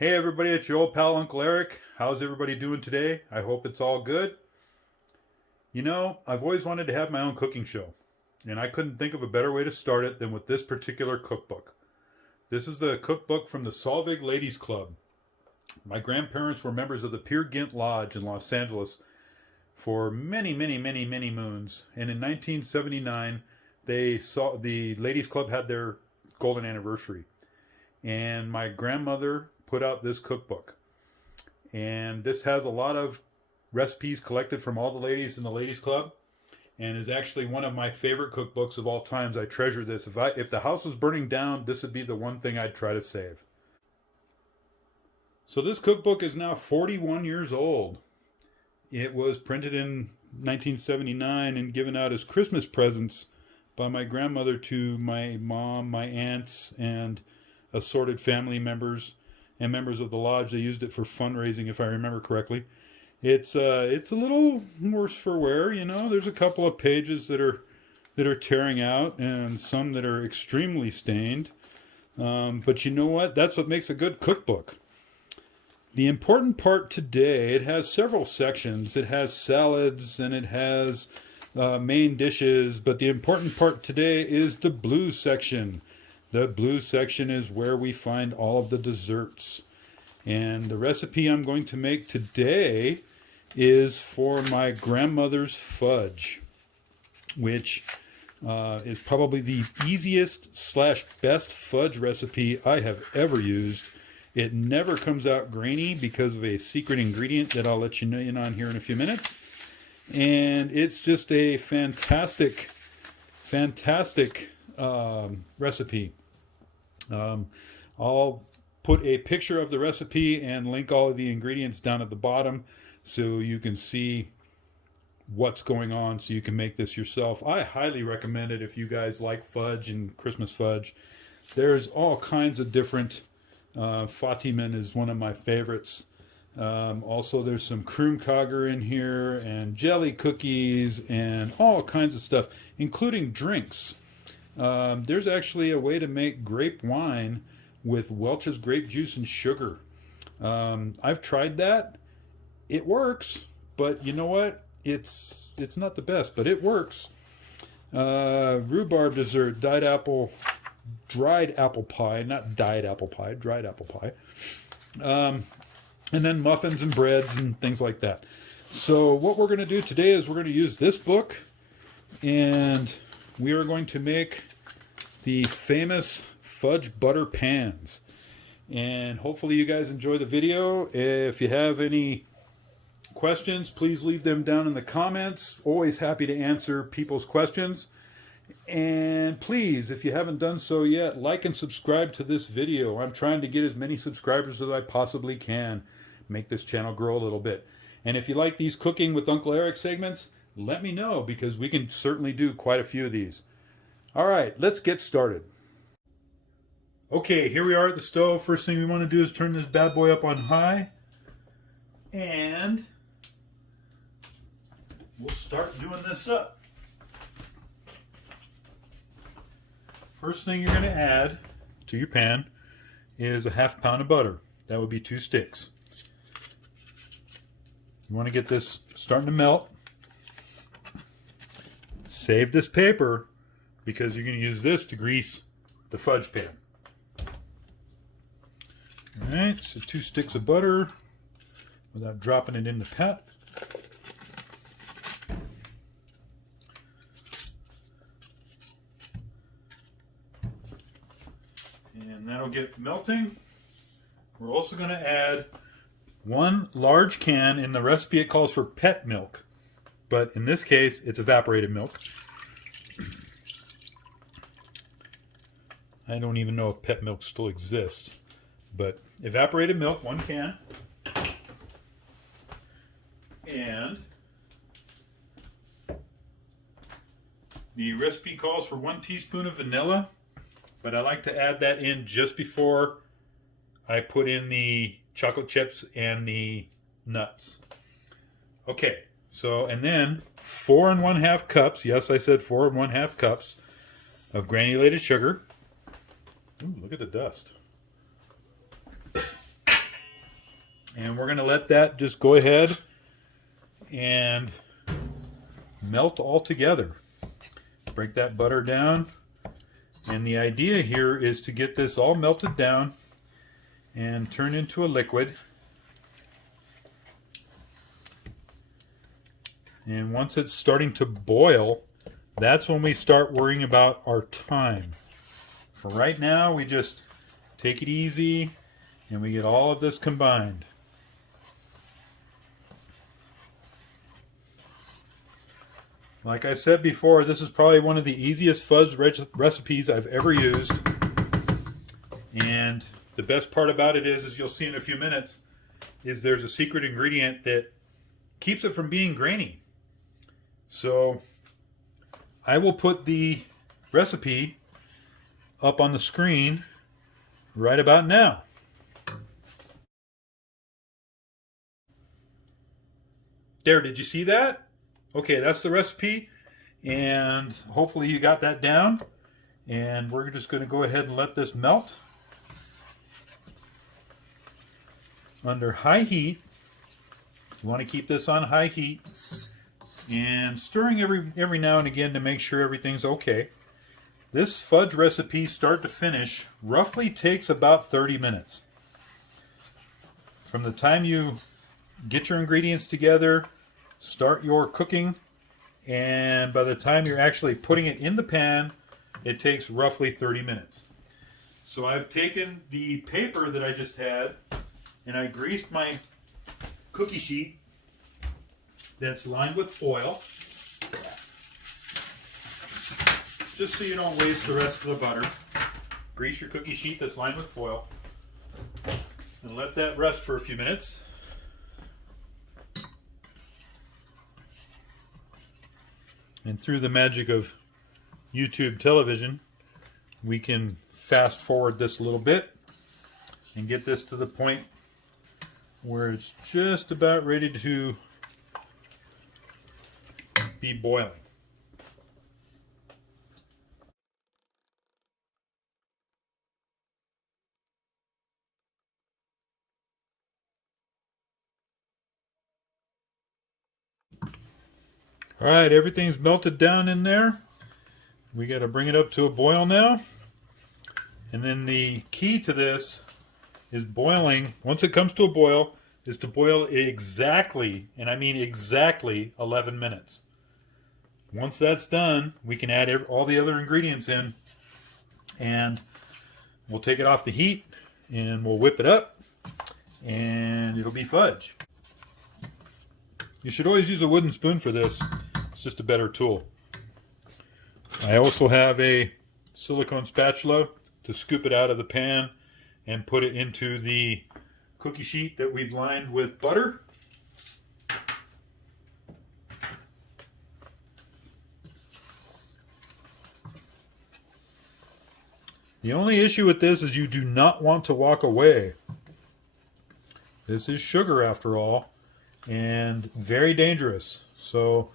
Hey everybody, it's your old pal Uncle Erik. How's everybody doing today? I hope it's all good. You know, I've always wanted to have my own cooking show, and I couldn't think of a better way to start it than with this particular cookbook. This is the cookbook from the Solvig Ladies Club. My grandparents were members of the Peer Gynt Lodge in Los Angeles for many moons, and in 1979 the Ladies Club had their golden anniversary, and my grandmother put out this cookbook. And this has a lot of recipes collected from all the ladies in the Ladies Club, and is actually one of my favorite cookbooks of all times. I treasure this. If the house was burning down, this would be the one thing I'd try to save. So this cookbook is now 41 years old. It was printed in 1979 and given out as Christmas presents by my grandmother to my mom, my aunts, and assorted family members and members of the lodge. They used it for fundraising, if I remember correctly. It's a little worse for wear, you know. There's a couple of pages that are tearing out, and some that are extremely stained. But you know what? That's what makes a good cookbook. The important part today, it has several sections. It has salads and it has main dishes, but the important part today is the blue section. The blue section is where we find all of the desserts. And the recipe I'm going to make today is for my grandmother's fudge, which is probably the easiest / best fudge recipe I have ever used. It never comes out grainy because of a secret ingredient that I'll let you know in on here in a few minutes. And it's just a fantastic recipe. I'll put a picture of the recipe and link all of the ingredients down at the bottom so you can see what's going on, so you can make this yourself. I highly recommend it if you guys like fudge and Christmas fudge. There's all kinds of different Fatiman is one of my favorites. Also, there's some Kroomkagger in here, and jelly cookies, and all kinds of stuff, including drinks. There's actually a way to make grape wine with Welch's grape juice and sugar. I've tried that. It works, but you know what? It's not the best, but it works. Rhubarb dessert, dried apple pie, not dyed apple pie, dried apple pie. And then muffins and breads and things like that. So what we're going to do today is we're going to use this book, and we are going to make the famous fudge butter pans. And hopefully you guys enjoy the video. If you have any questions, please leave them down in the comments. Always happy to answer people's questions. And please, if you haven't done so yet, like and subscribe to this video. I'm trying to get as many subscribers as I possibly can. Make this channel grow a little bit. And if you like these Cooking with Uncle Erik segments, let me know, because we can certainly do quite a few of these. All right, let's get started. Okay, here we are at the stove. First thing we want to do is turn this bad boy up on high. And we'll start doing this up. First thing you're going to add to your pan is a ½ pound of butter. That would be 2 sticks. You want to get this starting to melt. Save this paper because you're going to use this to grease the fudge pan. Alright, so 2 sticks of butter without dropping it in the pot. And that'll get melting. We're also going to add 1 large can. In the recipe it calls for pet milk, but in this case it's evaporated milk. I don't even know if pet milk still exists, but evaporated milk, 1 can. And the recipe calls for 1 teaspoon of vanilla, but I like to add that in just before I put in the chocolate chips and the nuts. Okay, so, and then 4 1/2 cups, yes, I said 4 1/2 cups of granulated sugar. Ooh, look at the dust. And we're going to let that just go ahead and melt all together. Break that butter down. And the idea here is to get this all melted down and turn into a liquid. And once it's starting to boil, that's when we start worrying about our time. For right now, we just take it easy and we get all of this combined. Like I said before, this is probably one of the easiest fudge recipes I've ever used. And the best part about it is, as you'll see in a few minutes, is there's a secret ingredient that keeps it from being grainy. So I will put the recipe up on the screen right about now. There, did you see that? Okay, that's the recipe, and hopefully you got that down. And we're just going to go ahead and let this melt under high heat. You want to keep this on high heat and stirring every now and again to make sure everything's okay. This fudge recipe, start to finish, roughly takes about 30 minutes. From the time you get your ingredients together, start your cooking, and by the time you're actually putting it in the pan, it takes roughly 30 minutes. So I've taken the paper that I just had and I greased my cookie sheet that's lined with foil, just so you don't waste the rest of the butter. Grease your cookie sheet that's lined with foil and let that rest for a few minutes. And through the magic of YouTube television, we can fast forward this a little bit and get this to the point where it's just about ready to be boiling. All right, everything's melted down in there. We got to bring it up to a boil now. And then the key to this is boiling. Once it comes to a boil, is to boil exactly, and I mean exactly, 11 minutes. Once that's done, we can add all the other ingredients in, and we'll take it off the heat, and we'll whip it up, and it'll be fudge. You should always use a wooden spoon for this. It's just a better tool. I also have a silicone spatula to scoop it out of the pan and put it into the cookie sheet that we've lined with butter. The only issue with this is you do not want to walk away. This is sugar after all, and very dangerous. So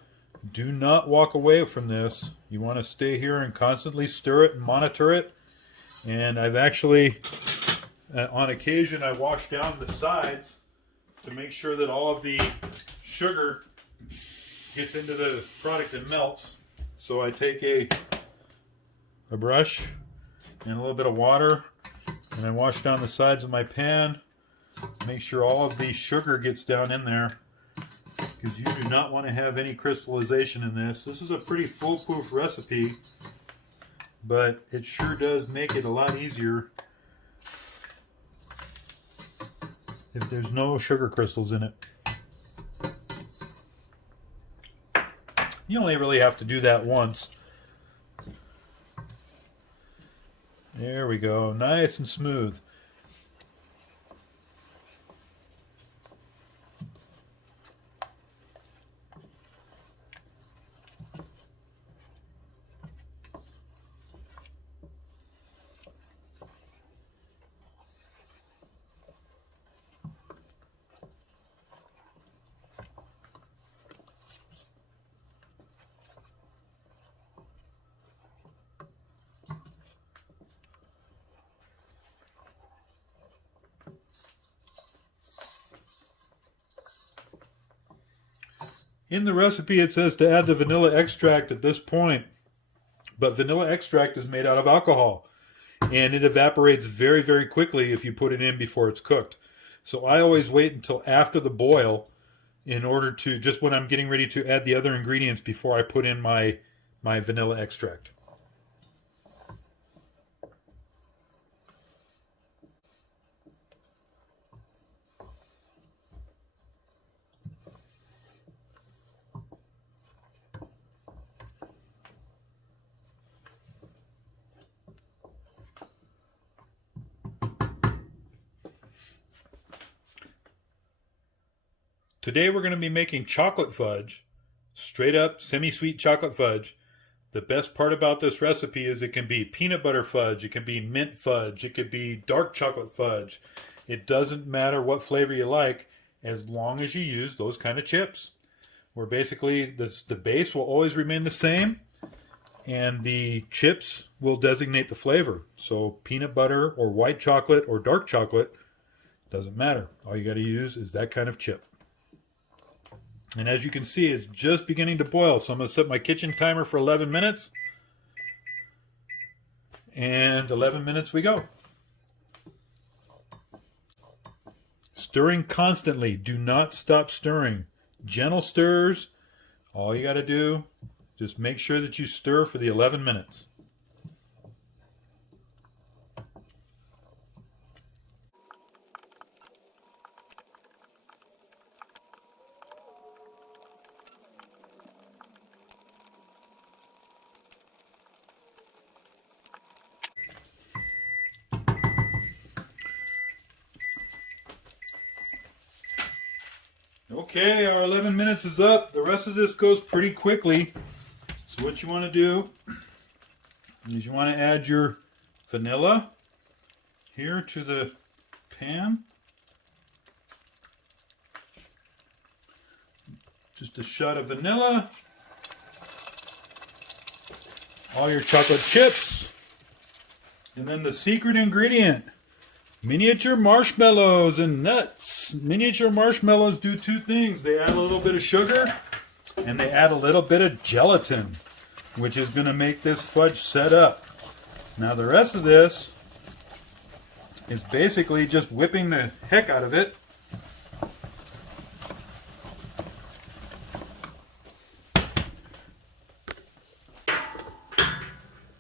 do not walk away from this. You want to stay here and constantly stir it and monitor it. And I've actually, on occasion, I wash down the sides to make sure that all of the sugar gets into the product and melts. So I take a brush and a little bit of water, and I wash down the sides of my pan. Make sure all of the sugar gets down in there, because you do not want to have any crystallization in this. This is a pretty foolproof recipe, but it sure does make it a lot easier if there's no sugar crystals in it. You only really have to do that once. There we go, nice and smooth. In the recipe, it says to add the vanilla extract at this point, but vanilla extract is made out of alcohol, and it evaporates very, very quickly if you put it in before it's cooked. So I always wait until after the boil in order to, just when I'm getting ready to add the other ingredients before I put in my vanilla extract. Today we're going to be making chocolate fudge, straight up semi-sweet chocolate fudge. The best part about this recipe is it can be peanut butter fudge, it can be mint fudge, it could be dark chocolate fudge. It doesn't matter what flavor you like as long as you use those kind of chips. Where basically the base will always remain the same and the chips will designate the flavor. So peanut butter or white chocolate or dark chocolate, doesn't matter. All you got to use is that kind of chip. And as you can see, it's just beginning to boil. So I'm going to set my kitchen timer for 11 minutes. And 11 minutes we go. Stirring constantly. Do not stop stirring. Gentle stirs. All you got to do, just make sure that you stir for the 11 minutes. Okay, our 11 minutes is up. The rest of this goes pretty quickly. So what you want to do is you want to add your vanilla here to the pan. Just a shot of vanilla. All your chocolate chips. And then the secret ingredient, miniature marshmallows and nuts. Miniature marshmallows do two things. They add a little bit of sugar and they add a little bit of gelatin, which is going to make this fudge set up. Now the rest of this is basically just whipping the heck out of it.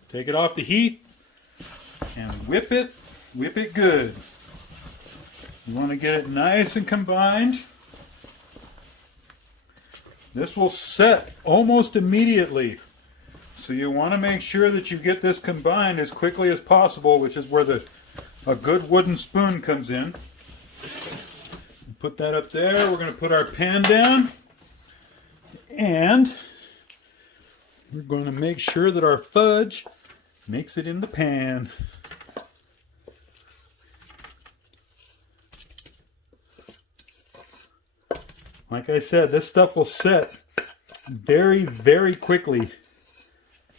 Take it off the heat and whip it good. You want to get it nice and combined. This will set almost immediately. So you want to make sure that you get this combined as quickly as possible, which is where a good wooden spoon comes in. Put that up there. We're going to put our pan down. And we're going to make sure that our fudge makes it in the pan. Like I said, this stuff will set very, very quickly.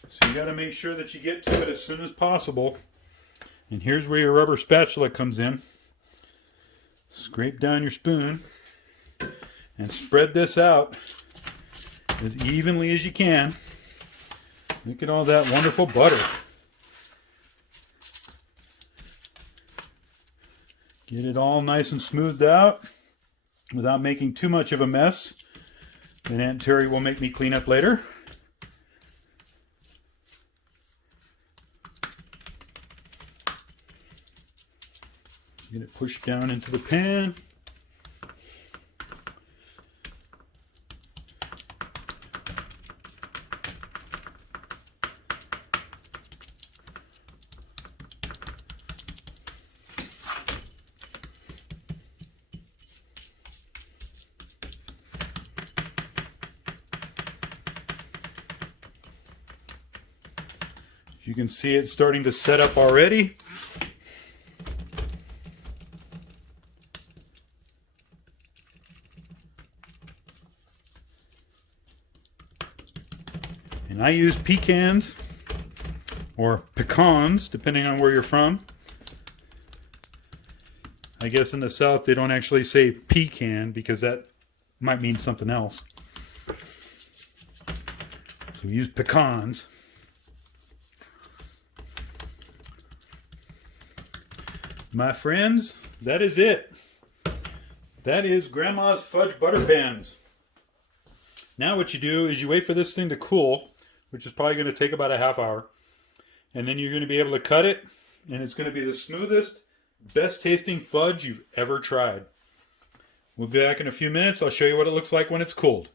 So you got to make sure that you get to it as soon as possible. And here's where your rubber spatula comes in. Scrape down your spoon and spread this out as evenly as you can. Look at all that wonderful butter. Get it all nice and smoothed out without making too much of a mess. And Aunt Terry will make me clean up later. Get it pushed down into the pan. You can see it starting to set up already. And I use pecans or pecans, depending on where you're from. I guess in the South they don't actually say pecan because that might mean something else. So we use pecans. My friends, that is it. That is Grandma's fudge butter pans. Now what you do is you wait for this thing to cool, which is probably going to take about a half hour. And then you're going to be able to cut it, and it's going to be the smoothest, best tasting fudge you've ever tried. We'll be back in a few minutes. I'll show you what it looks like when it's cooled.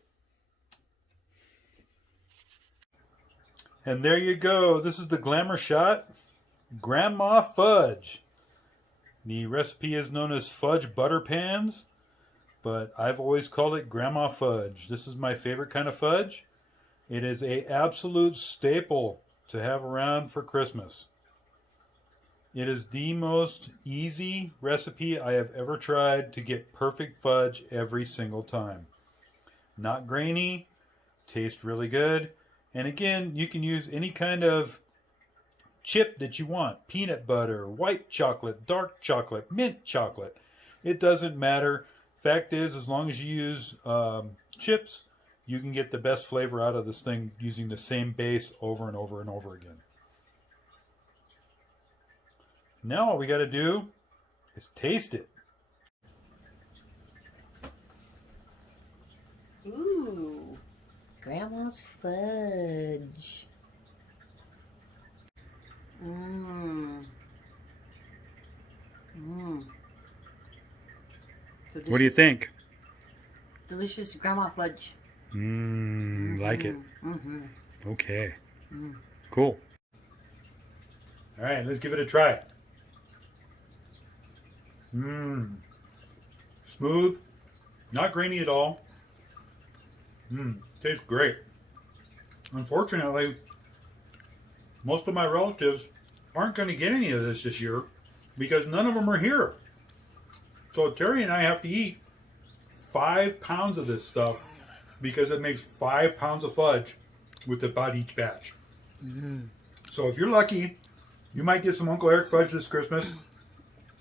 And there you go. This is the glamour shot. Grandma fudge. The recipe is known as fudge butter pans, but I've always called it Grandma fudge. This is my favorite kind of fudge. It is an absolute staple to have around for Christmas. It is the most easy recipe I have ever tried to get perfect fudge every single time. Not grainy, tastes really good, and again, you can use any kind of chip that you want. Peanut butter, white chocolate, dark chocolate, mint chocolate. It doesn't matter. Fact is, as long as you use chips, you can get the best flavor out of this thing using the same base over and over and over again. Now all we got to do is taste it. Ooh, Grandma's fudge. Mmm. Mmm. What do you think? Delicious Grandma fudge. Like it. Mm-hmm. Okay. Cool. All right, let's give it a try. Smooth, not grainy at all. Tastes great. Unfortunately, most of my relatives aren't going to get any of this year because none of them are here. So Terry and I have to eat 5 pounds of this stuff because it makes 5 pounds of fudge with about each batch. So if you're lucky, you might get some Uncle Erik fudge this Christmas.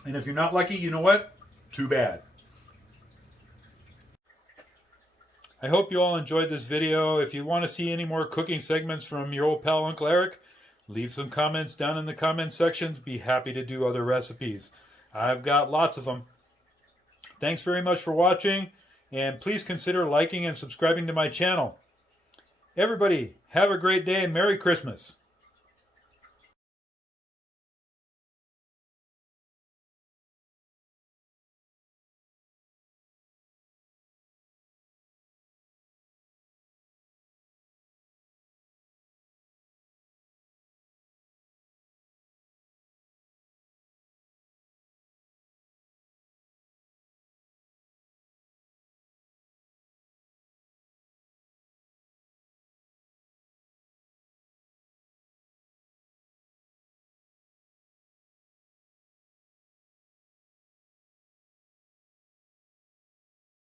And if you're not lucky, you know what? Too bad. I hope you all enjoyed this video. If you want to see any more cooking segments from your old pal Uncle Erik, leave some comments down in the comment sections. Be happy to do other recipes. I've got lots of them. Thanks very much for watching, and please consider liking and subscribing to my channel. Everybody, have a great day and Merry Christmas.